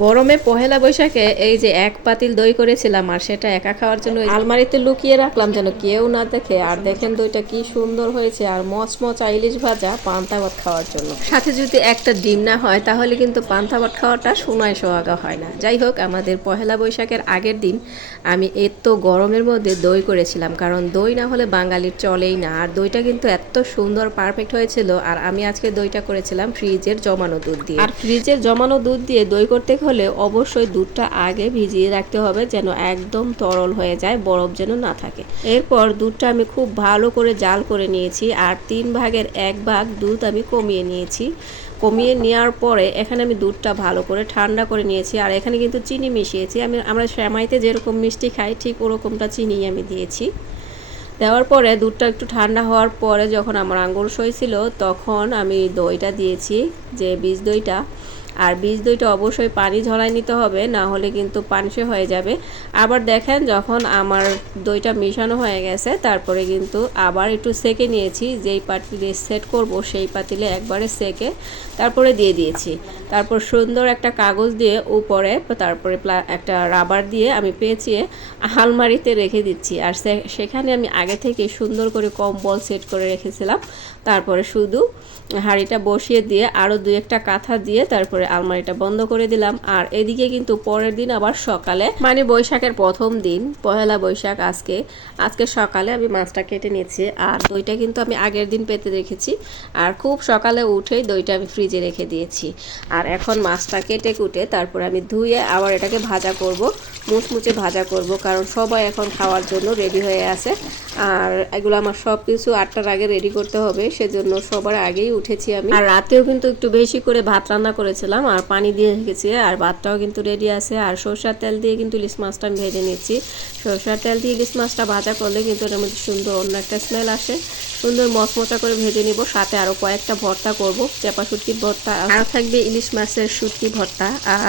গরমে পহেলা বৈশাখে এই যে এক পাতিল দই করেছিলাম আর সেটা একা খাওয়ার জন্য আলমারিতে লুকিয়ে রাখলাম যেন কেউ না দেখে। আর দেখেন দইটা কি সুন্দর হয়েছে, আর মচমচা ইলিশ ভাজা পান্তা ভাত খাওয়ার জন্য। সাথে যদি একটা ডিম না হয় তাহলে কিন্তু পান্তা ভাত খাওয়াটা সোনায় সোহাগা হয় না। যাই হোক, আমাদের পহেলা বৈশাখের আগের দিন আমি এত গরমের মধ্যে দই করেছিলাম, কারণ দই না হলে বাঙালির চলেই না। আর দইটা কিন্তু এত সুন্দর পারফেক্ট হয়েছিল। আর আমি আজকে দইটা করেছিলাম ফ্রিজের জমানো দুধ দিয়ে। আর ফ্রিজের জমানো দুধ দিয়ে দই করতে হলে অবশ্যই দুধটা আগে ভিজিয়ে রাখতে হবে, যেন একদম তরল হয়ে যায়, বরফ যেন না থাকে। এরপর দুধটা আমি খুব ভালো করে জাল করে নিয়েছি, আর 1/3 ভাগ দুধ আমি কমিয়ে নিয়েছি। কমিয়ে নেওয়ার পরে এখানে আমি দুধটা ভালো করে ঠান্ডা করে নিয়েছি। আর এখানে কিন্তু চিনি মিশিয়েছি, আমরা সেমাইতে যেরকম মিষ্টি খাই ঠিক ওরকমটা চিনি আমি দিয়েছি। দেওয়ার পরে দুধটা একটু ঠান্ডা হওয়ার পরে যখন আমার আঙুল সইছিল তখন আমি দইটা দিয়েছি, যে বীজ দইটা। আর বীজ দইটা অবশ্যই পানি ঝরায় নিতে হবে, না হলে কিন্তু পানসে হয়ে যাবে। আবার দেখেন যখন আমার দইটা মিশানো হয়ে গেছে তারপরে কিন্তু আবার একটু সেকে নিয়েছি, যেই পাতিলে সেট করব সেই পাতিলে একবারে সেকে তারপরে দিয়ে দিয়েছি। তারপর সুন্দর একটা কাগজ দিয়ে উপরে তারপরে একটা রাবার দিয়ে আমি পেঁচিয়ে আলমারিতে রেখে দিচ্ছি। আর সেখানে আমি আগে থেকে সুন্দর করে কম্বল সেট করে রেখেছিলাম। তারপরে শুধু হাঁড়িটা বসিয়ে দিয়ে আরও 2-1টা কাঁথা দিয়ে তারপরে আলমারিটা বন্ধ করে দিলাম। আর এদিকে কিন্তু পরের দিন আবার সকালে, মানে বৈশাখের প্রথম দিন পহেলা বৈশাখ, আজকে সকালে আমি মাছটা কেটে নিয়েছি। আর দইটা কিন্তু আমি আগের দিন পেতে রেখেছি, আর খুব সকালে উঠেই দইটা আমি ফ্রিজে রেখে দিয়েছি। আর এখন মাছটা কেটে কুটে তারপরে আমি ধুয়ে আবার এটাকে ভাজা করব, মুচমুচে ভাজা করব, কারণ সবাই এখন খাওয়ার জন্য রেডি হয়ে আছে। আর এগুলো আমার সব কিছু 8টার আগে রেডি করতে হবে, সেজন্য সবার আগেই উঠেছি আমি। আর রাতেও কিন্তু একটু বেশি করে ভাত রান্না করেছিলাম আর পানি দিয়ে রেখেছি, আর ভাতটাও কিন্তু রেডি আছে। আর সরষের তেল দিয়ে কিন্তু ইলিশ মাছটা আমি ভেজে নিচ্ছি। সরষের তেল দিয়ে ইলিশ মাছটা ভাজা করলে কিন্তু এটার মধ্যে সুন্দর অন্য একটা স্মেল আসে। সুন্দর মচমচা করে ভেজে নিব, সাথে আরও কয়েকটা ভর্তা করব, চাপা শুটকির ভর্তা, আর থাকবে ইলিশ মাছের শুটকি ভর্তা,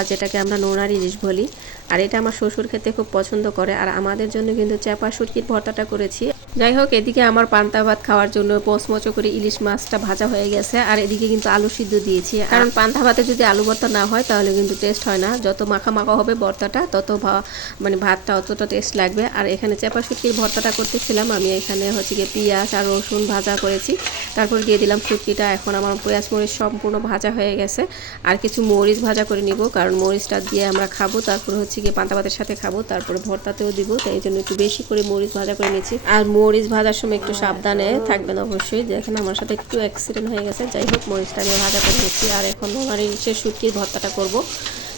যেটাকে আমরা নোনার ইলিশ বলি। আর এটা আমার শ্বশুর খেতে খুব পছন্দ করে, আর আমাদের জন্য কিন্তু চাপা শুটকির ভর্তাটা করেছি। যাই হোক, এদিকে আমার পান্তা ভাত খাওয়ার জন্য মচমচো করে ইলিশ মাছটা ভাজা হয়ে গেছে। আর এদিকে কিন্তু আলু সিদ্ধ দিয়েছি, কারণ পান্তা ভাতে যদি আলু ভর্তা না হয় তাহলে কিন্তু টেস্ট হয় না। যত মাখা মাখা হবে ভর্তাটা তত মানে ভাতটা অতটা টেস্ট লাগবে। আর এখানে চাপা শুটকির ভর্তাটা করতেছিলাম আমি, এখানে হচ্ছে গিয়ে পেঁয়াজ আর রসুন ভাজা করেছি, তারপর দিয়ে দিলাম শুটকিটা। এখন আমার পেঁয়াজ মরিচ সম্পূর্ণ ভাজা হয়ে গেছে। আর কিছু মরিচ ভাজা করে নিব, কারণ মরিচটা দিয়ে আমরা খাবো, তারপর হচ্ছে গিয়ে পান্তা ভাতের সাথে খাবো, তারপরে ভর্তাতেও দিব, তাই জন্য একটু বেশি করে মরিচ ভাজা করে নিয়েছি। আর মরিচ ভাজার সময় একটু সাবধানে থাকবেন অবশ্যই, দেখেন আমার সাথে একটু অ্যাক্সিডেন্ট হয়ে গেছে। যাই হোক, মরিচটা আমি ভাজা করে নিচ্ছি। আর এখন নোনার ইলিশের শুটকির ভর্তাটা করব,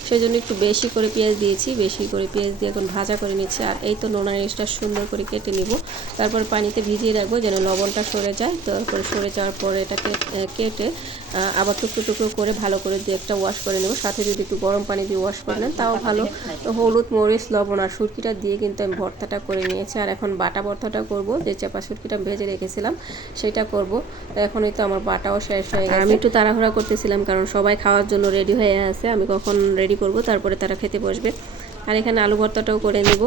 সেই জন্য একটু বেশি করে পেঁয়াজ দিয়েছি, বেশি করে পেঁয়াজ দিয়ে এখন ভাজা করে নিচ্ছি। আর এই তো নোনার ইলিশটা সুন্দর করে কেটে নিব, তারপর পানিতে ভিজিয়ে রাখবো যেন লবণটা সরে যায়। তারপরে সরে যাওয়ার পরে এটাকে কেটে আবার টুকরো টুকরো করে ভালো করে দিয়ে একটা ওয়াশ করে নেব, সাথে যদি একটু গরম পানি দিয়ে ওয়াশ করে নেন তাও ভালো। তো হলুদ মরিচ লবণ আর শুটকিটা দিয়ে কিন্তু আমি ভর্তাটা করে নিয়েছি। আর এখন বাটা ভর্তাটা করব, যে চাপা শুটকিটা ভেজে রেখেছিলাম সেটা করব। তো এখনই তো আমার বাটাও শেষ হয়ে গেছে। আমি একটু তাড়াহুড়া করতেছিলাম, কারণ সবাই খাওয়ার জন্য রেডি হয়ে আছে, আমি কখন রেডি করব তারপরে তারা খেতে বসবে। আর এখানে আলু ভর্তাটাও করে নেব।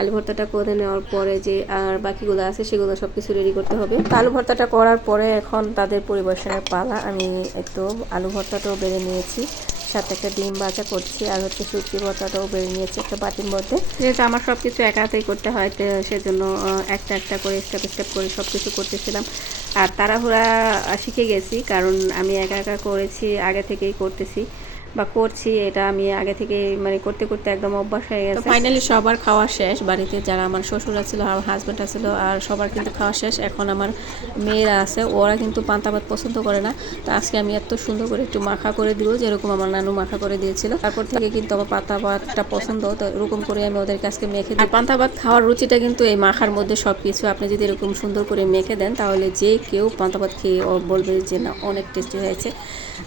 আলু ভর্তাটা করে নেওয়ার পরে যে আর বাকিগুলো আছে সেগুলো সব কিছু রেডি করতে হবে। আলু ভর্তাটা করার পরে এখন তাদের পরিবেশনের পালা। আমি একটু আলু ভর্তাটাও বেড়ে নিয়েছি, সাথে একটা ডিম ভাজা করছি, আর হচ্ছে শুটকি ভর্তাটাও বেড়ে নিয়েছি একটা বাটির মধ্যে। যেহেতু আমার সব কিছু একা হাতেই করতে হয়, তো সেজন্য একটা একটা করে স্টেপ স্টেপ করে সব কিছু করতেছিলাম। আর তাড়াহুড়া শিখে গেছি, কারণ আমি একা একা করেছি, আগে থেকেই করতেছি বা করছি, এটা আমি আগে থেকে মানে করতে করতে একদম অভ্যাস হয়ে গেছে। ফাইনালি সবার খাওয়া শেষ, বাড়িতে যারা আমার শ্বশুর আছিল আর হাজব্যান্ড আছিল আর সবার কিন্তু খাওয়া শেষ। এখন আমার মেয়েরা আছে, ওরা কিন্তু পান্তা ভাত পছন্দ করে না, তো আজকে আমি এত সুন্দর করে একটু মাখা করে দিব, যেরকম আমার নানু মাখা করে দিয়েছিল। তারপর থেকে কিন্তু আমার পান্তা ভাতটা পছন্দ, তো এরকম করে আমি ওদের কাছে মেখে দিই। পান্তা ভাত খাওয়ার রুচিটা কিন্তু এই মাখার মধ্যে সব কিছু। আপনি যদি এরকম সুন্দর করে মেখে দেন তাহলে যে কেউ পান্তা ভাত খেয়ে বলবে যে না অনেক টেস্টি হয়েছে।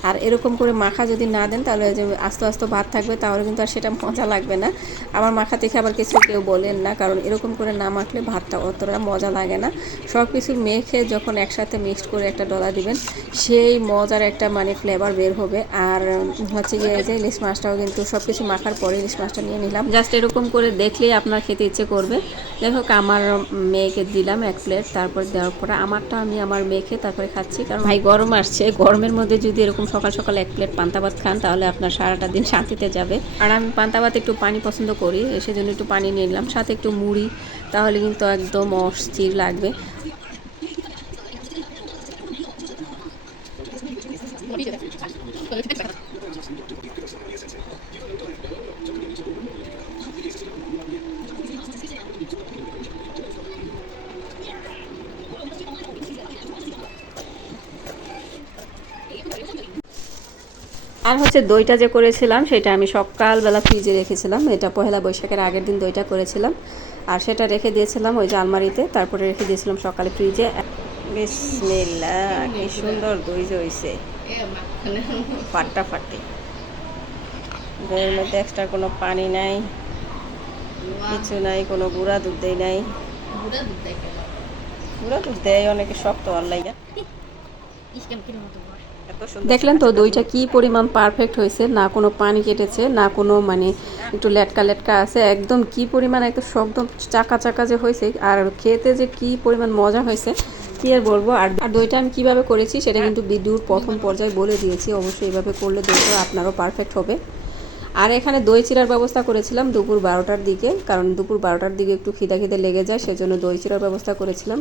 আর এরকম করে মাখা যদি না দেন তাহলে যে আস্তে আস্তে ভাত থাকবে, তাহলে কিন্তু আর সেটা মজা লাগবে না। আমার মাখা দেখে আবার কিছু কেউ বলেন না, কারণ এরকম করে না মাখলে ভাতটা অতটা মজা লাগে না। সব কিছু মেখে যখন একসাথে মিক্সড করে একটা ডলা দিবেন, সেই মজার একটা মানে ফ্লেভার বের হবে। আর হচ্ছে গিয়ে যে ইলিশ মাছটাও কিন্তু সব কিছু মাখার পরে ইলিশ মাছটা নিয়ে নিলাম, জাস্ট এরকম করে দেখলেই আপনার খেতে ইচ্ছে করবে। যাই হোক, আমার মেয়েকে দিলাম 1 প্লেট, তারপর দেওয়ার পরে আমারটা আমি আমার মেখে তারপরে খাচ্ছি, কারণ ভাই গরম আসছে, গরমের মধ্যে যদি এরকম সকাল সকাল 1 প্লেট পান্তা ভাত খান তাহলে তাহলে আপনার সারাটা দিন শান্তিতে যাবে। আর আমি পান্তা ভাত একটু পানি পছন্দ করি, সেজন্য একটু পানি নিয়ে নিলাম, সাথে একটু মুড়ি, তাহলে কিন্তু একদম অস্থির লাগবে। আর হচ্ছে দইটা যে করেছিলাম সেটা আমি সকালবেলা ফ্রিজে রেখেছিলাম, এটা পহেলা বৈশাখের আগের দিন দইটা করেছিলাম, আর সেটা রেখে দিয়েছিলাম ওই যে আলমারিতে, তারপরে রেখে দিয়েছিলাম সকালে ফ্রিজে। বিসমিল্লাহ, কি সুন্দর দই যে হইছে, ফাটাফাটি। দইয়ের মধ্যে এক্সট্রা কোনো পানি নাই, কিছু নাই, কোনো গুঁড়া দুধ দেয় নাই। গুঁড়া দুধ দেয় অনেকে শক্ত আল্লাইয়া। দেখলেন তো দইটা কি পরিমাণ পারফেক্ট হয়েছে, না কোনো পানি কেটেছে, না কোনো মানে একটু লেটকা লেটকা আছে, একদম কি পরিমাণ একদম একদম চাকা চাকা যে হয়েছে, আর খেতে যে কি পরিমাণ মজা হয়েছে কি আর বলবো। আর দইটা আমি কিভাবে করেছি সেটা কিন্তু ভিডিওর প্রথম পর্যায়ে বলে দিয়েছি, অবশ্যই এইভাবে করলে দইটা আপনারও পারফেক্ট হবে। আর এখানে দই চিরার ব্যবস্থা করেছিলাম দুপুর 12টার দিকে, কারণ দুপুর 12টার দিকে একটু খিদা খিদে লেগে যায়, সেজন্য দই চিরার ব্যবস্থা করেছিলাম।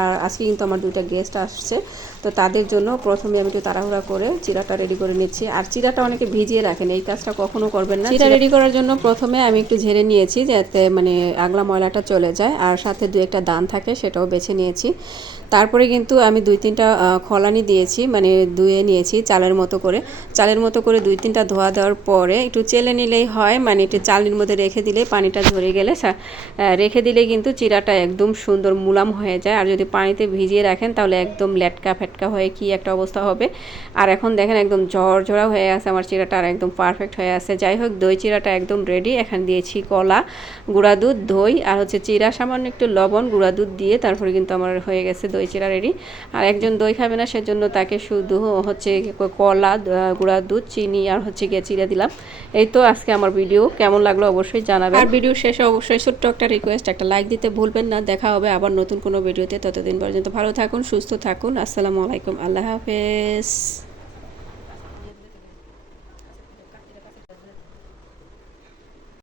আর আজকে কিন্তু আমার 2টা গেস্ট আসছে, তো তাদের জন্য প্রথমে আমি একটু তাড়াহুড়া করে চিরাটা রেডি করে নিচ্ছি। আর চিরাটা অনেকে ভিজিয়ে রাখেন, এই কাজটা কখনো করবেন না। চিরা রেডি করার জন্য প্রথমে আমি একটু ঝেড়ে নিয়েছি যাতে মানে আগলা ময়লাটা চলে যায়, আর সাথে 2-1টা দান থাকে সেটাও বেছে নিয়েছি। তারপরে কিন্তু আমি 2-3টা খলানি দিয়েছি, মানে ধুয়ে নিয়েছি চালের মতো করে। 2-3টা ধোয়া দেওয়ার পরে একটু চেলে নিলেই হয়, মানে একটু চালের মধ্যে রেখে দিলে পানিটা ঝরে গেলে রেখে দিলে কিন্তু চিরাটা একদম সুন্দর মুলাম হয়ে যায়। আর যদি পানিতে ভিজিয়ে রাখেন তাহলে একদম লেটকা ফেটকা হয়ে কি একটা অবস্থা হবে। আর এখন দেখেন একদম ঝরঝরা হয়ে আছে আমার চিরাটা, আর একদম পারফেক্ট হয়ে আছে। যাই হোক, দই চিরাটা একদম রেডি। এখানে দিয়েছি কলা, গুঁড়া দুধ, দই আর হচ্ছে চিরা, সামান্য একটু লবণ, গুঁড়া দুধ দিয়ে তারপরে কিন্তু আমার হয়ে গেছে দই চিরা রেডি। আর একজন দই খাবে না, সেজন্য তাকে শুধু হচ্ছে কলা, গুঁড়া দুধ, চিনি আর হচ্ছে গিয়ে চিরা দিলাম। এই তো আজকে আমার ভিডিও কেমন লাগলো অবশ্যই জানাবেন। আর ভিডিও শেষে অবশ্যই ছোট্ট একটা রিকোয়েস্ট, একটা লাইক দিতে ভুলবেন না। দেখা হবে আবার নতুন কোনো ভিডিওতে, ততদিন পর্যন্ত ভালো থাকুন, সুস্থ থাকুন। আসসালামু আলাইকুম, আল্লাহ হাফেজ।